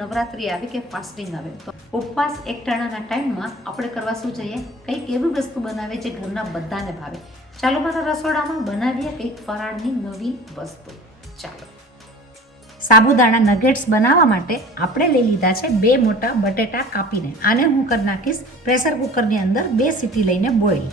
નવરાત્રિ આવે કે ફાસ્ટિંગ આવે તો ઉપવાસ એકટાણાના ટાઈમમાં આપણે કરવા શું જોઈએ, કંઈક એવી વસ્તુ બનાવે જે ઘરના બધાને ભાવે. ચાલો મારા રસોડામાં બનાવીએ કંઈક ફરાળની નવી વસ્તુ. ચાલો, સાબુદાણા નગેટ્સ બનાવવા માટે આપણે લઈ લીધા છે 2 મોટા બટેટા કાપીને. આને હું કરી નાખીશ પ્રેશર કુકરની અંદર 2 સીટી લઈને બોઇલ.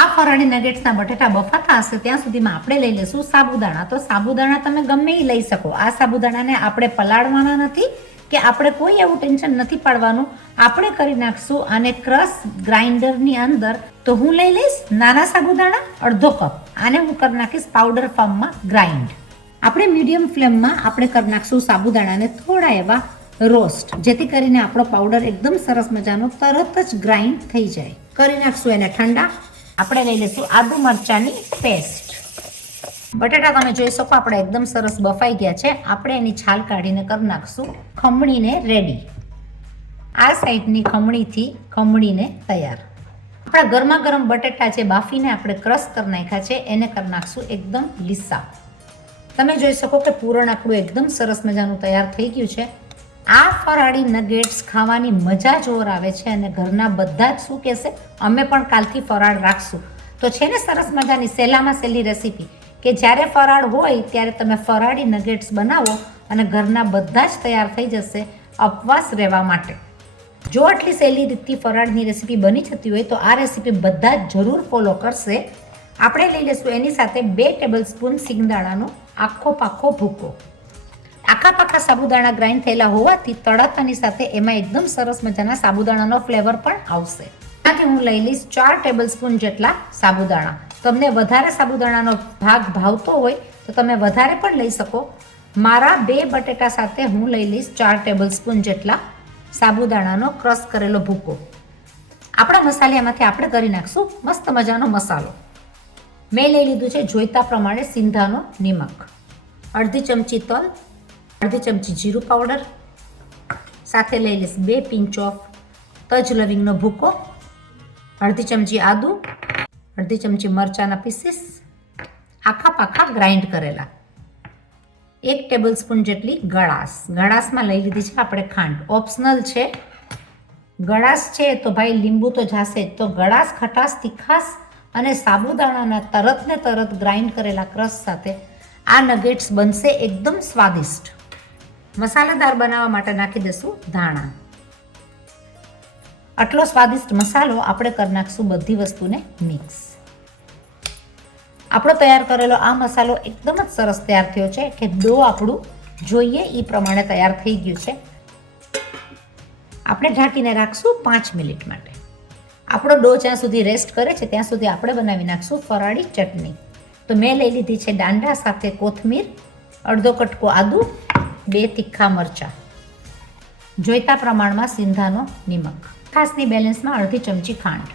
આ ફરાળી નગેટ્સના બટેટા બફાતા હશે ત્યાં સુધીમાં આપણે લઈ લઈશું સાબુદાણા. તો સાબુદાણા તમે ગમે એ લઈ શકો. આ સાબુદાણાને આપણે પલાળવાના નથી કે આપણે કોઈ એવું ટેન્શન નથી પાડવાનું. આપણે કરી નાખશું આને ક્રશ ગ્રાઇન્ડરની અંદર. તો હું લઈ લઈશ નાના સાબુદાણા અડધો કપ. આને હું કરી નાખીશ પાવડર ફોર્મમાં ગ્રાઇન્ડ. આપણે મીડિયમ ફ્લેમમાં આપણે કરી નાખશું સાબુદાણાને થોડા એવા રોસ્ટ, જેથી કરીને આપણો પાવડર એકદમ સરસ મજાનો તરત જ ગ્રાઇન્ડ થઈ જાય. કરી નાખશું એને ઠંડા. આપણે લઈ લઈશું આદુ મરચાંની પેસ્ટ. બટાટા તમે જોઈ શકો આપણે એકદમ સરસ બફાઈ ગયા છે. આપણે એની છાલ કાઢીને કરી નાખશું ખમણીને રેડી. આ સાઈડની ખમણીથી ખમણીને તૈયાર. આપણા ગરમા ગરમ બટાટા જે બાફીને આપણે ક્રશ કરી નાખ્યા છે એને કરી નાખશું એકદમ લીસા. તમે જોઈ શકો કે પૂરણ આપણું એકદમ સરસ મજાનું તૈયાર થઈ ગયું છે. આ ફરાળી નગેટ્સ ખાવાની મજા જોર આવે છે અને ઘરના બધા જ શું કહેશે, અમે પણ કાલથી ફરાળ રાખશું. તો છે ને સરસ મજાની સહેલામાં સહેલી રેસીપી કે જ્યારે ફરાળ હોય ત્યારે તમે ફરાળી નગેટ્સ બનાવો અને ઘરના બધા જ તૈયાર થઈ જશે ઉપવાસ રહેવા માટે. જો આટલી સહેલી રીતથી ફરાળની રેસીપી બની જતી હોય તો આ રેસીપી બધા જ જરૂર ફોલો કરશે. આપણે લઈ લઈશું એની સાથે 2 ટેબલ સ્પૂન સિંગદાણાનો આખો પાખો ભૂકો. આખા પાખા સાબુદાણા ગ્રાઇન્ડ થયેલા હોવાથી તળાતાની સાથે એમાં એકદમ સરસ મજાના સાબુદાણાનો ફ્લેવર પણ આવશે. ત્યાંથી હું લઈ લઈશ 4 ટેબલ સ્પૂન જેટલા સાબુદાણા. તમને વધારે સાબુદાણાનો ભાગ ભાવતો હોય તો તમે વધારે પણ લઈ શકો. મારા 2 બટેટા સાથે હું લઈ લઈશ 4 ટેબલ સ્પૂન જેટલા સાબુદાણાનો ક્રશ કરેલો ભૂકો. આપણા મસાલામાંથી આપણે કરી નાખશું મસ્ત મજાનો મસાલો. મેં લઈ લીધું છે જોઈતા પ્રમાણે સિંધાનો નિમક, અડધી ચમચી તલ, અડધી ચમચી જીરું પાવડર, સાથે લઈ લઈશ 2 પિંચ ઓફ તજ લવિંગનો ભૂકો, અડધી ચમચી આદુ, અડધી ચમચી મરચાંના પીસીસ આખા પાખા ગ્રાઇન્ડ કરેલા, 1 ટેબલ સ્પૂન જેટલી ગળાશ. ગળાશમાં લઈ લીધી છે આપણે ખાંડ, ઓપ્શનલ છે. ગળાશ છે તો ભાઈ લીંબુ તો જાશે. તો ગળાશ, ખટાશ, તીખાશ અને સાબુદાણાના તરત ને તરત ગ્રાઇન્ડ કરેલા ક્રશ સાથે આ નગેટ્સ બનશે એકદમ સ્વાદિષ્ટ. મસાલેદાર બનાવવા માટે નાખી દઈશું ધાણા. આટલો સ્વાદિષ્ટ મસાલો આપણે કરી નાખશું બધી વસ્તુને મિક્સ. આપણો તૈયાર કરેલો આ મસાલો એકદમ જ સરસ તૈયાર થયો છે કે ડો આપણું જોઈએ એ પ્રમાણે તૈયાર થઈ ગયું છે. આપણે ઢાંકીને રાખશું 5 મિનિટ માટે. આપણો ડો જ્યાં સુધી રેસ્ટ કરે છે ત્યાં સુધી આપણે બનાવી નાખશું ફરાળી ચટણી. તો મેં લઈ લીધી છે દાંડા સાથે કોથમીર, અડધો કટકો આદુ, 2 તીખા મરચાં, જોઈતા પ્રમાણમાં સિંધાનો નિમક, ખાસની બેલેન્સમાં અડધી ચમચી ખાંડ.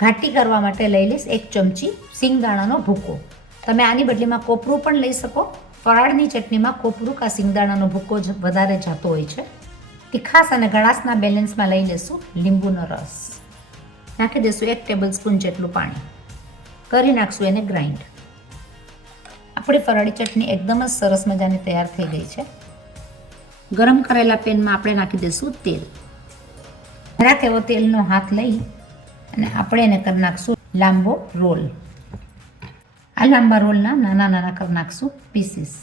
ઘાટી કરવા માટે લઈ લઈશ 1 ચમચી સિંગદાણાનો ભૂકો. તમે આની બદલીમાં કોપરું પણ લઈ શકો. ફરાળની ચટણીમાં કોપરું કા સિંગદાણાનો ભૂકો જ વધારે જતો હોય છે. તીખાસ અને ગળાશના બેલેન્સમાં લઈ લઈશું લીંબુનો રસ. નાખી દઈશું 1 ટેબલ સ્પૂન જેટલું પાણી. કરી નાખશું એને ગ્રાઇન્ડ. આપણી ફરાળી ચટણી એકદમ જ સરસ મજાની તૈયાર થઈ ગઈ છે. ગરમ કરેલા પેનમાં આપણે નાખી દઈશું તેલ. જરાક એવો તેલનો હાથ લઈ અને આપણે એને કરી નાખશું લાંબો રોલ. આ લાંબા રોલના નાના નાના કરી નાખશું પીસીસ.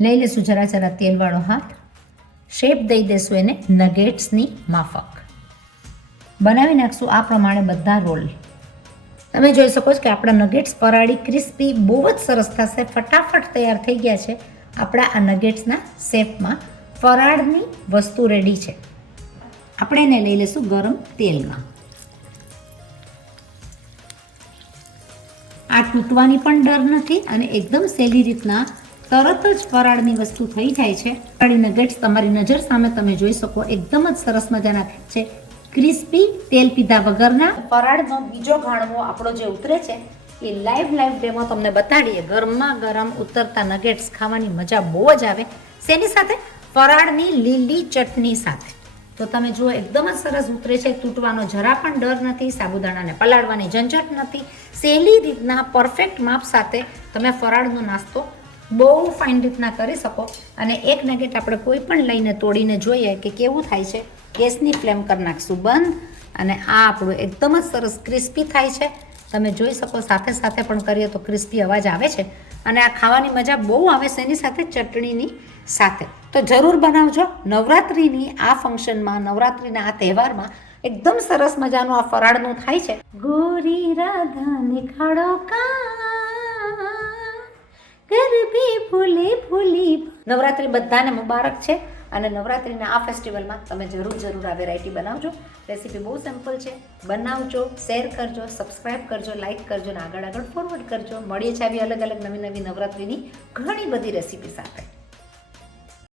લઈ લઈશું જરા જરા તેલવાળો હાથ. શેપ દઈ દઈશું એને નગેટ્સની માફક. બનાવી નાખશું આ પ્રમાણે બધા રોલ. તમે જોઈ શકો છો કે આપણા નગેટ્સ ફરાળી ક્રિસ્પી બહુ જ સરસ થશે. ફટાફટ તૈયાર થઈ ગયા છે આપણા આ નગેટ્સના શેપમાં. ફરાળની વસ્તુ રેડી છે. આપણે એને લઈ લઈશું ગરમ તેલમાં. આ તૂટવાની પણ ડર નથી અને એકદમ સહેલી રીતના તરત જ ફરાળની વસ્તુ થઈ જાય છે. ફરાળી નગેટ્સ તમારી નજર સામે તમે જોઈ શકો એકદમ જ સરસ મજાના છે. ક્રિસ્પી, તેલ પીધા વગરના ફરાળનો બીજો ઘાણવો આપણો જે ઉતરે છે એ લાઈવ ડેમો તમને બતાડીએ. ગરમા ગરમ ઉતરતા નગેટ્સ ખાવાની મજા બહુ જ આવે. શેની સાથે? ફરાળની લીલી ચટણી સાથે. તો તમે જુઓ એકદમ જ સરસ ઉતરે છે, તૂટવાનો જરા પણ ડર નથી, સાબુદાણાને પલાળવાની ઝંઝટ નથી. સહેલી રીતના પરફેક્ટ માપ સાથે તમે ફરાળનો નાસ્તો બહુ ફાઇન રીતના કરી શકો. અને એક નગેટ આપણે કોઈ પણ લઈને તોડીને જોઈએ કે કેવું થાય છે. ગેસની ફ્લેમ કરી નાખશું બંધ, અને આ આપણું એકદમ જ સરસ ક્રિસ્પી થાય છે. તમે જોઈ શકો, સાથે સાથે પણ કરીએ તો ક્રિસ્પી અવાજ આવે છે. અને આ ખાવાની મજા બહુ આવે છે એની સાથે, ચટણીની સાથે. તો જરૂર બનાવજો. નવરાત્રિની આ ફંક્શનમાં, નવરાત્રિના આ તહેવારમાં એકદમ સરસ મજાનું આ ફરાળનું થાય છે. ગોરી રાધાને ખાડો કા ગરબે ફૂલે ફૂલી. નવરાત્રિ બધાને મુબારક છે. અને નવરાત્રિના આ ફેસ્ટિવલમાં તમે જરૂર આ વેરાયટી બનાવજો. રેસીપી બહુ સિમ્પલ છે, બનાવજો, શેર કરજો, સબસ્ક્રાઈબ કરજો, લાઇક કરજો અને આગળ ફોરવર્ડ કરજો. મળીએ છીએ આવી અલગ અલગ નવી નવી નવરાત્રિની ઘણી બધી રેસીપી સાથે.